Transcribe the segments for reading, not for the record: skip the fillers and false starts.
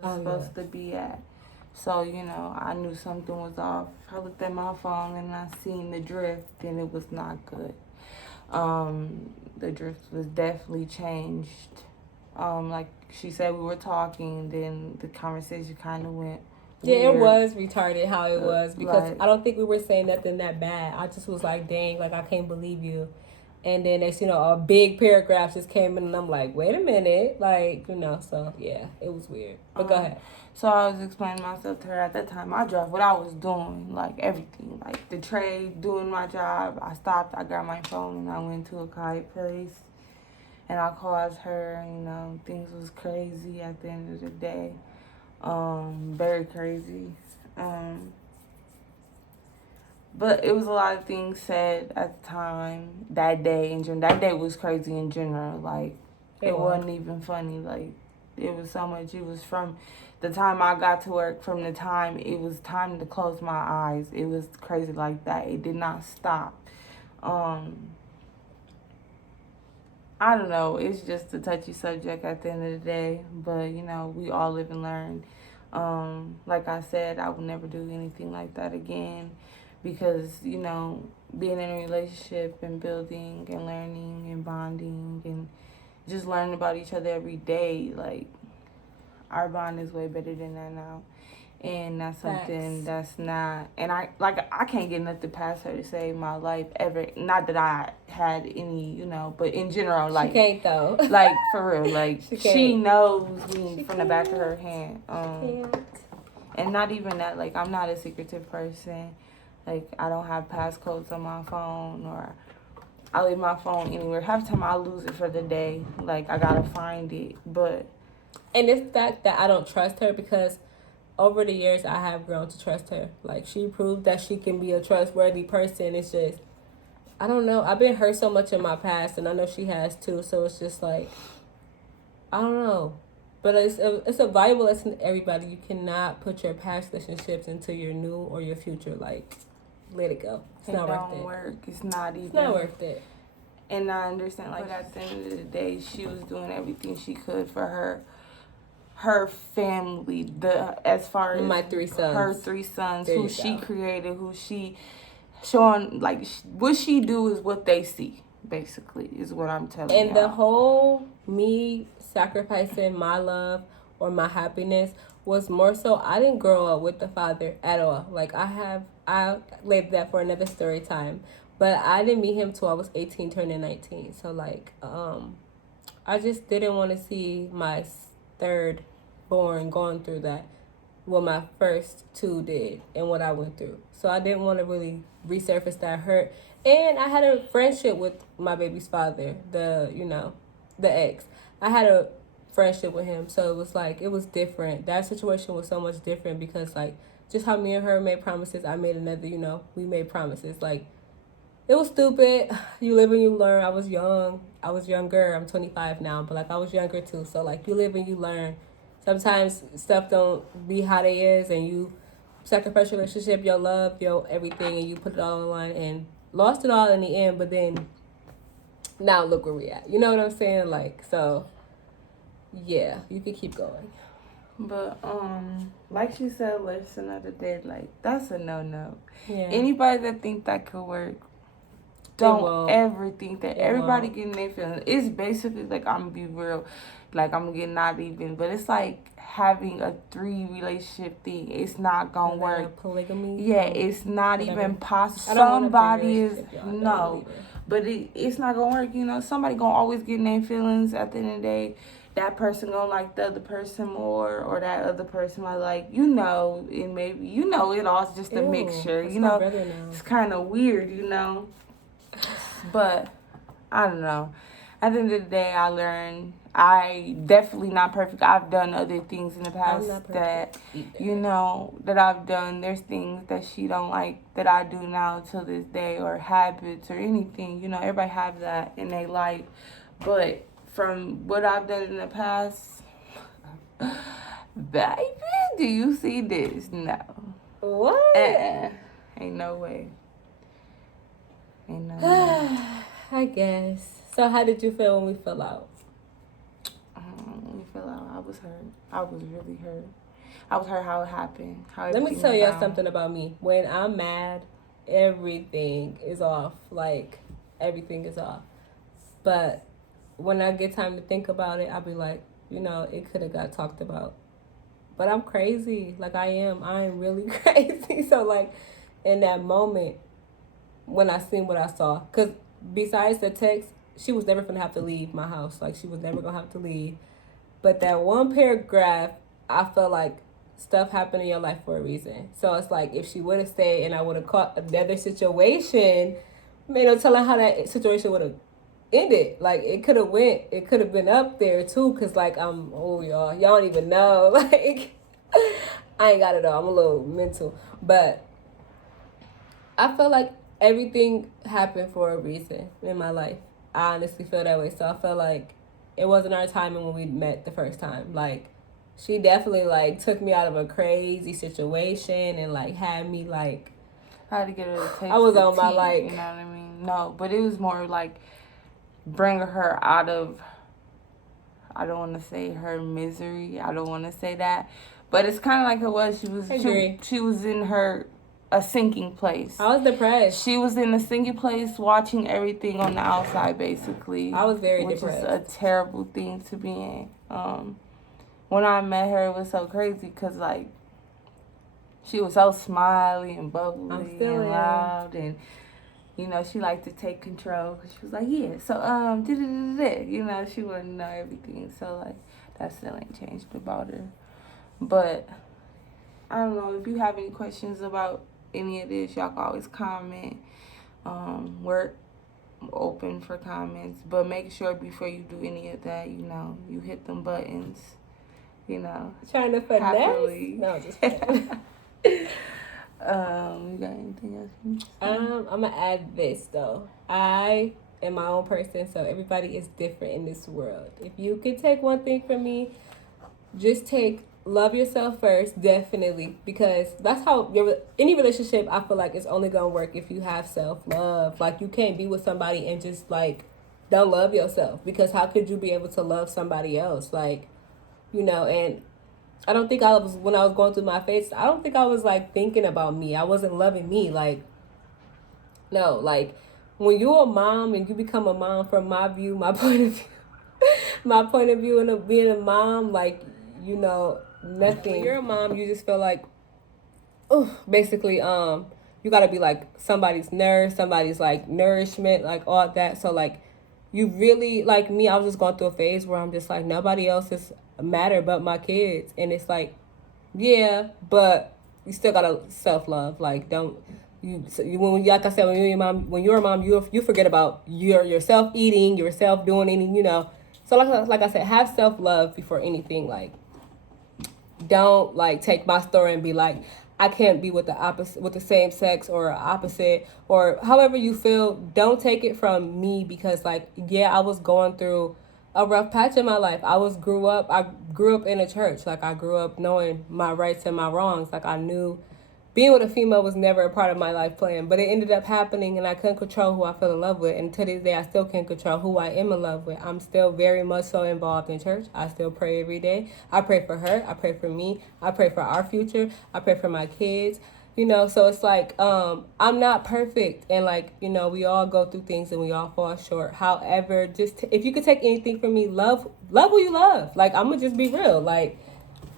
supposed to be at. So, I knew something was off. I looked at my phone and I seen the drift and it was not good. The drift was definitely changed. Like she said, we were talking, then the conversation kind of went Yeah, weird. it was retarded how it was because Like, I don't think we were saying nothing that bad. I just was like, dang, like I can't believe you. And then next, a big paragraph just came in, and I'm like, wait a minute, like, so yeah, it was weird. But go ahead. So I was explaining myself to her at that time. I dropped what I was doing, like everything, like the trade, doing my job. I stopped. I grabbed my phone and I went to a quiet place, and I called her. Things was crazy at the end of the day, very crazy. But it was a lot of things said at the time that day. That day was crazy in general. Like it wasn't even funny. Like it was so much. It was from the time I got to work, from the time it was time to close my eyes. It was crazy like that. It did not stop. I don't know. It's just a touchy subject at the end of the day. But we all live and learn. Like I said, I would never do anything like that again. Because, being in a relationship and building and learning and bonding and just learning about each other every day, like, our bond is way better than that now. And that's something that's not, and I can't get nothing past her to save my life ever. Not that I had any, but in general, like. She can't, though. Like, for real, like, she knows me from the back of her hand. And not even that, like, I'm not a secretive person. Like, I don't have passcodes on my phone, or I leave my phone anywhere. Half the time I lose it for the day. Like, I gotta find it. And it's that I don't trust her, because over the years I have grown to trust her. Like, she proved that she can be a trustworthy person. It's just, I don't know. I've been hurt so much in my past, and I know she has too. So it's just like, I don't know. But it's a valuable lesson to everybody. You cannot put your past relationships into your new or your future. Like, let it go. It's not worth it. It don't work. It's not even. It's not worth it. And I understand, like, at the end of the day, she was doing everything she could for her family. As far as my 3 sons. Her 3 sons, who she created, who she showing, like, what she do is what they see. Basically, is what I'm telling you. And the whole me sacrificing my love or my happiness was more so, I didn't grow up with the father at all. Like, I lived that for another story time. But I didn't meet him till I was 18, turning 19. So, like, I just didn't want to see my third born going through that, what my first 2 did and what I went through. So I didn't want to really resurface that hurt. And I had a friendship with my baby's father, the ex. I had a friendship with him, so it was like, it was different. That situation was so much different because, like, just how me and her made promises, I made another, we made promises. Like, it was stupid. You live and you learn. I was young. I was younger. I'm 25 now, but, like, I was younger too. So, like, you live and you learn. Sometimes stuff don't be how they is, and you sacrifice your relationship, your love, your everything, and you put it all on the line and lost it all in the end. But then now look where we at. You know what I'm saying? Like, so yeah, you can keep going. But like she said, lesson of the day, like, that's a no. Yeah. Anybody that think that could work, don't ever think that. Everybody getting their feelings. It's basically like, I'm gonna be real, like, I'm gonna get not even, but it's like having a 3 relationship thing. It's not gonna work. Polygamy. Yeah, it's not even possible. Somebody is no, but it's not gonna work. Somebody gonna always get in their feelings at the end of the day. That person gonna like the other person more, or that other person might like, and maybe it all's just a mixture. It's kind of weird, But I don't know. At the end of the day, I learned I definitely not perfect. I've done other things in the past that that I've done. There's things that she don't like that I do now till this day, or habits or anything. Everybody have that in their life, but from what I've done in the past, baby, do you see this? No. What? Ain't no way. Ain't no way. I guess. So how did you feel when we fell out? When we fell out, I was hurt. I was really hurt. I was hurt how it happened. Let me tell you something about me. When I'm mad, everything is off. Like, everything is off. But when I get time to think about it, I'll be like, it could have got talked about. But I'm crazy. Like, I am really crazy. So, like, in that moment, when I seen what I saw, because besides the text, she was never going to have to leave my house. Like, she was never going to have to leave. But that one paragraph, I felt like stuff happened in your life for a reason. So it's like, if she would have stayed and I would have caught another situation, no telling how that situation would have ended. Like, it could have been up there too. Cause like, y'all don't even know. Like, I ain't got it all. I'm a little mental, but I feel like everything happened for a reason in my life. I honestly feel that way. So I feel like it wasn't our timing when we met the first time. Like, she definitely like took me out of a crazy situation and like had me like, I had to get her to taste I was the on my tea, like, you know what I mean? No, but it was more like bringing her out of, I don't want to say her misery. I don't want to say that, but it's kind of like it was. She was in a sinking place. I was depressed. She was in a sinking place, watching everything on the outside, basically. I was very depressed. Which is a terrible thing to be in. When I met her, it was so crazy because, like, she was so smiley and bubbly and loud. And, she liked to take control. Cause she was like, yeah, so, she wouldn't know everything. So, like, that still ain't changed about her. But, I don't know. If you have any questions about any of this, y'all can always comment. We're open for comments. But make sure before you do any of that, you hit them buttons. Trying to finesse. Happily. No, just kidding. You got anything else? I'm gonna add this though. I am my own person, so everybody is different in this world. If you could take one thing from me, just love yourself first, definitely, because that's how any relationship I feel like is only gonna work if you have self-love. Like, you can't be with somebody and just like don't love yourself, because how could you be able to love somebody else? Like, and I don't think when I was going through my phase, I don't think I was like thinking about me. I wasn't loving me. Like, no, like when you're a mom and you become a mom, from my view, my point of view and being a mom, like, nothing. When you're a mom, you just feel like, basically, you gotta be like somebody's nurse, somebody's like nourishment, like all that. So like, you really, like me, I was just going through a phase where I'm just like, nobody else is matter but my kids. And it's like, yeah, but you still gotta self-love. Like, don't when, like I said, when you're a mom, you forget about yourself eating, yourself doing anything, so like I said, have self-love before anything. Like, don't like take my story and be like, I can't be with the same sex or opposite, or however you feel. Don't take it from me, because like, yeah, I was going through a rough patch in my life. I grew up in a church. Like, I grew up knowing my rights and my wrongs. Like, I knew being with a female was never a part of my life plan, but it ended up happening, and I couldn't control who I fell in love with. And to this day, I still can't control who I am in love with. I'm still very much so involved in church. I still pray every day. I pray for her. I pray for me. I pray for our future. I pray for my kids. So it's like, I'm not perfect, and like, we all go through things and we all fall short. However, just if you could take anything from me, love who you love. Like, I'm gonna just be real. Like,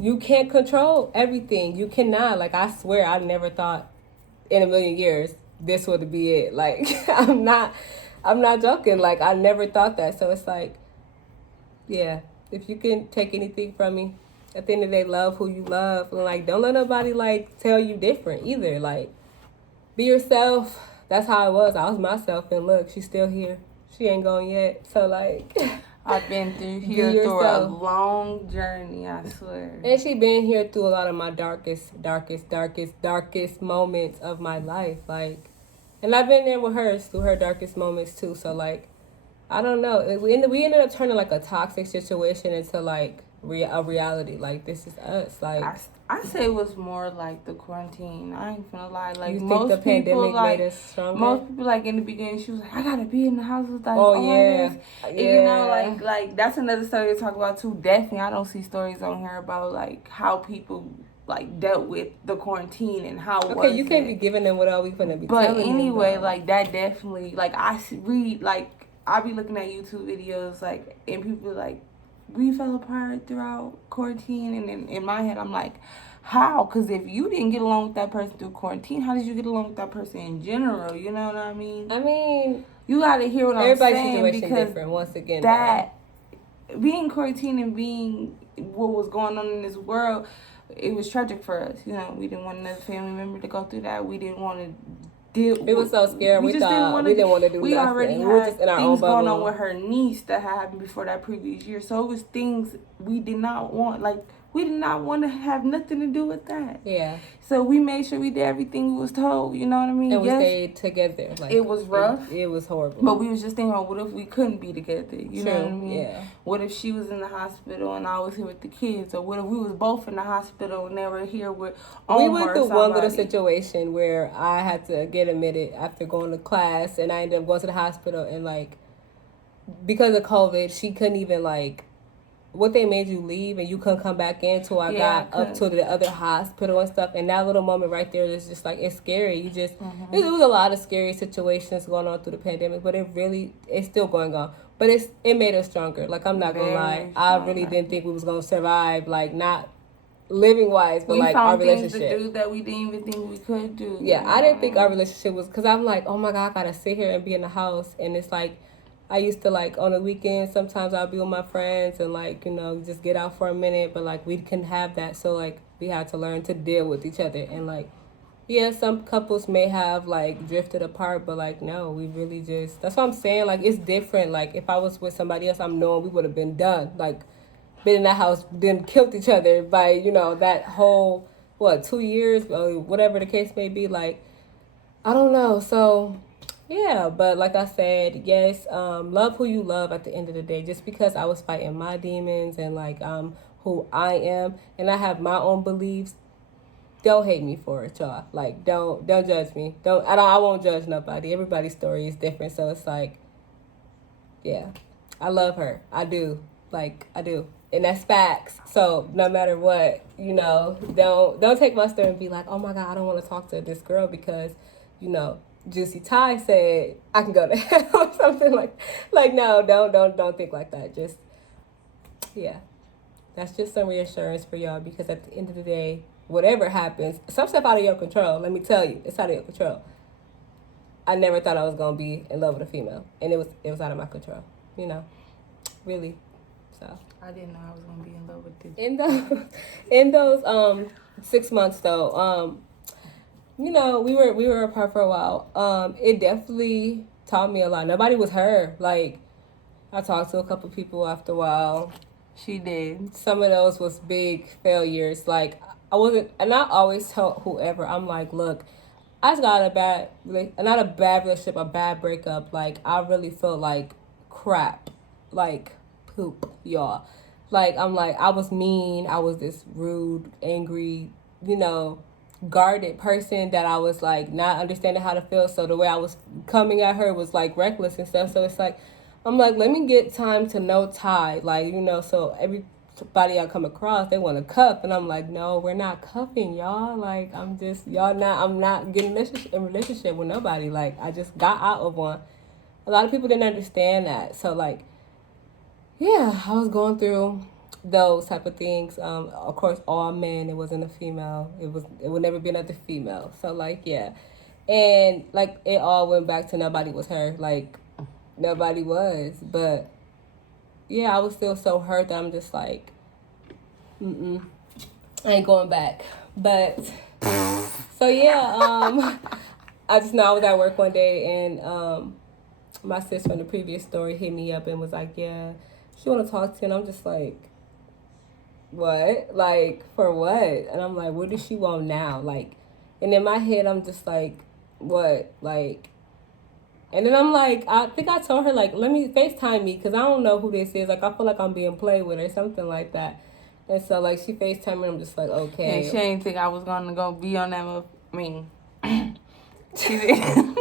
you can't control everything. You cannot. Like, I swear, I never thought in a million years this would be it. Like, I'm not joking. Like, I never thought that. So it's like, yeah, if you can take anything from me, at the end of the day, love who you love. And like, don't let nobody like tell you different either. Like, be yourself. That's how I was. I was myself, and look, she's still here. She ain't gone yet. So like, I've been through a long journey, I swear. And she been here through a lot of my darkest moments of my life. Like, and I've been there with her through her darkest moments too. So like, I don't know. We ended up turning like a toxic situation into like a reality. Like, this is us. Like, I say it was more like the quarantine. I ain't gonna lie. Like, you think most the people, pandemic like, made us stronger? most people, like, in the beginning, she was like, I gotta be in the house with, like, Oh, all yeah. this. Yeah. And, you know, like, that's another story to talk about, too. Definitely, I don't see stories on here about, like, how people, like, dealt with the quarantine and how Okay, you can't be giving them what all we gonna be but telling anyway, them, though. like, that definitely, like, read, like, I be looking at YouTube videos, like, and people like, we fell apart throughout quarantine, and in my head, I'm like, how? Because if you didn't get along with that person through quarantine, how did you get along with that person in general? You know what I mean? I mean, You got to hear what I'm everybody's saying, situation because different. Once again, that being quarantined and being what was going on in this world, it was tragic for us. You know, we didn't want another family member to go through that. We didn't want to deal. it was so scary. We just thought we didn't want to do we nothing. already We were had just in our things own bubble. going on with her niece that had happened before that previous year. So it was things we did not want. Like, we did not want to have nothing to do with that. Yeah. So we made sure we did everything we was told. You know what I mean? And we stayed together. Like, it was rough. It was horrible. But we was just thinking, what if we couldn't be together? You know what I mean? Yeah. What if she was in the hospital and I was here with the kids? Or what if we was both in the hospital and they were here with We went through one little situation where I had to get admitted after going to class, and I ended up going to the hospital, and, like, because of COVID, she couldn't even, like, what they made you leave and you couldn't come back in till I got up to the other hospital and stuff. And that little moment right there is just like, it's scary. You just, it was a lot of scary situations going on through the pandemic, but it's still going on. But it made us stronger. Like, I'm not going to lie. I really didn't think we was going to survive, like, not living wise, but like our relationship. We found things to do that we didn't even think we could do. Yeah, I didn't think our relationship was, because I'm like, oh my God, I got to sit here and be in the house. And it's like, I used to, like, on the weekends, sometimes I'll be with my friends and, like, you know, just get out for a minute. But, like, we couldn't have that. So, like, we had to learn to deal with each other. And, like, yeah, some couples may have, like, drifted apart. But, like, no, we really just, that's what I'm saying. Like, it's different. Like, if I was with somebody else, I'm knowing we would have been done. Like, been in that house, then killed each other by, you know, that whole, 2 years, or whatever the case may be. Like, I don't know. So, yeah, but like I said, yes, love who you love at the end of the day. Just because I was fighting my demons and, like, who I am, and I have my own beliefs, don't hate me for it, y'all. Like, don't judge me. I won't judge nobody. Everybody's story is different, so it's like, yeah, I love her. I do. Like, I do. And that's facts. So no matter what, you know, don't take my story and be like, oh my God, I don't want to talk to this girl because, you know, Juicy Ty said I can go to hell or something like no, don't think like that. Just, yeah, that's just some reassurance for y'all, because at the end of the day, whatever happens, some stuff out of your control. Let me tell you, it's out of your control. I never thought I was gonna be in love with a female, and it was out of my control. You know, really. So I didn't know I was gonna be in love with this. In those 6 months though, you know, we were apart for a while. It definitely taught me a lot. Nobody was her. Like, I talked to a couple people after a while. She did. Some of those was big failures. Like, I wasn't, and I always tell whoever, I'm like, look, I just got not a bad relationship, a bad breakup. Like, I really felt like crap, like poop, y'all. Like, I'm like, I was mean. I was this rude, angry, you know, guarded person that I was like not understanding how to feel. So the way I was coming at her was like reckless and stuff. So it's like, I'm like, let me get time to know Ty. Like, you know, so everybody I come across, they want to cuff. And I'm like, no, we're not cuffing, y'all. Like, I'm not getting in relationship with nobody. Like, I just got out of one. A lot of people didn't understand that. So, like, yeah, I was going through those type of things. Of course, all men. It wasn't a female. It would never be another female. So, like, yeah. And, like, it all went back to nobody was her. Like, nobody was. But yeah, I was still so hurt that I'm just like, I ain't going back. But so yeah, I just know I was at work one day, and my sister from the previous story hit me up and was like, yeah, she want to talk to you. And I'm just like, what? Like, for what? And I'm like, what does she want now? Like, and in my head, I'm just like, what? Like, and then I'm like, I think I told her, like, let me FaceTime me, because I don't know who this is. Like, I feel like I'm being played with or something like that. And so, like, she FaceTimed me, I'm just like, okay. And she didn't think I was gonna go be on that. I mean, she didn't.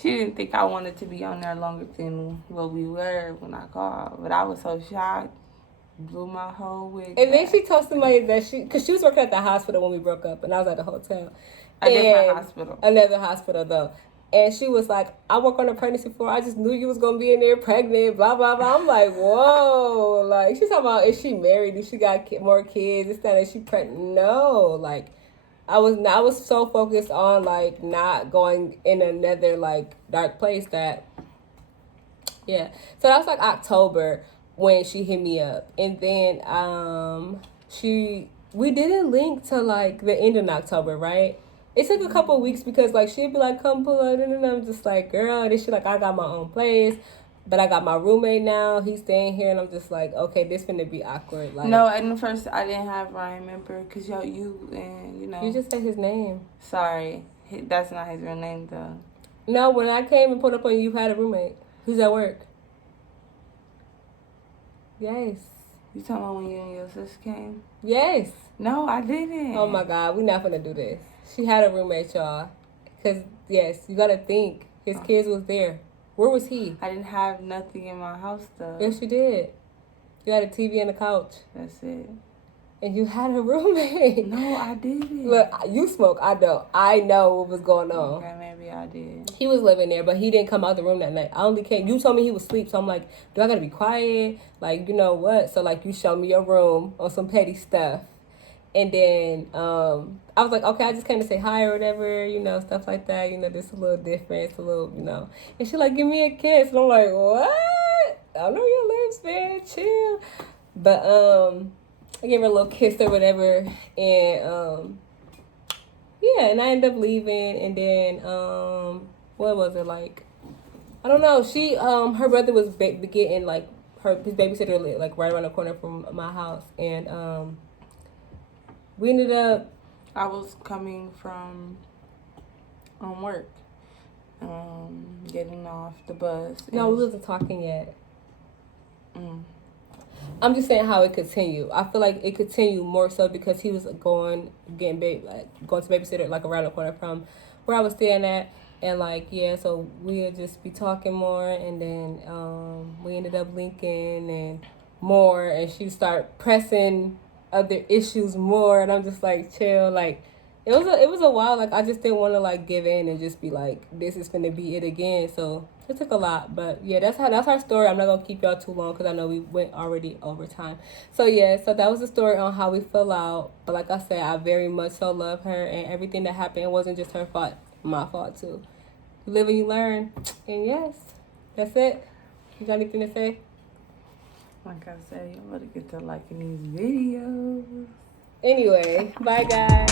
She didn't think I wanted to be on there longer than what we were when I called. But I was so shocked. Blew my whole wig. And then she told somebody that because she was working at the hospital when we broke up, and I was at the hotel. A different hospital. Another hospital, though. And she was like, I work on a pregnancy floor. I just knew you was going to be in there pregnant, blah, blah, blah. I'm like, whoa. Like, she's talking about, is she married? Is she got more kids? This, that, is she pregnant? No. Like, I was so focused on, like, not going in another, like, dark place that, yeah. So that was, like, October when she hit me up. And then we didn't link to, like, the end of October, right? It took a couple of weeks because, like, she'd be like, come pull up. And I'm just like, girl, this shit, like, I got my own place. But I got my roommate now. He's staying here. And I'm just like, okay, this finna be awkward. Like, no, at first I didn't have Ryan member because, you and, You just said his name. Sorry. That's not his real name, though. No, when I came and pulled up on you, you had a roommate. Who's at work? Yes. You talking about when you and your sister came? Yes. No, I didn't. Oh, my God. We're not finna do this. She had a roommate, y'all. Because, yes, you got to think. His kids was there. Where was he? I didn't have nothing in my house, though. Yes, you did. You had a TV and a couch. That's it. And you had a roommate. No, I didn't. Look, you smoke. I don't. I know what was going on. Okay, maybe I did. He was living there, but he didn't come out the room that night. I only came. You told me he was asleep, so I'm like, do I got to be quiet? Like, you know what? So, like, you showed me your room on some petty stuff. And then I was like, okay, I just came to say hi or whatever, stuff like that. This a little different. It's a little, And she like, give me a kiss. And I'm like, what? I know your lips, man. Chill. But I gave her a little kiss or whatever. And yeah, and I ended up leaving. And then what was it like? I don't know. She her brother was getting like his babysitter like right around the corner from my house, and we ended up. I was coming from work, getting off the bus. No, we wasn't talking yet. I'm just saying how it continued. I feel like it continued more so because he was going to babysitter like around the corner from where I was staying at, and like so we'd just be talking more, and then we ended up linking and more, and she started pressing other issues more, and I'm just like, chill. Like it was a while, like I just didn't want to like give in and just be like, this is gonna be it again. So it took a lot, but yeah, that's our story. I'm not gonna keep y'all too long because I know we went already over time. So yeah, so that was the story on how we fell out. But like I said, I very much so love her, and everything that happened, it wasn't just her fault, my fault too. You live and you learn, and yes, that's it. You got anything to say? Like I said, you better get to liking these videos. Anyway, bye guys.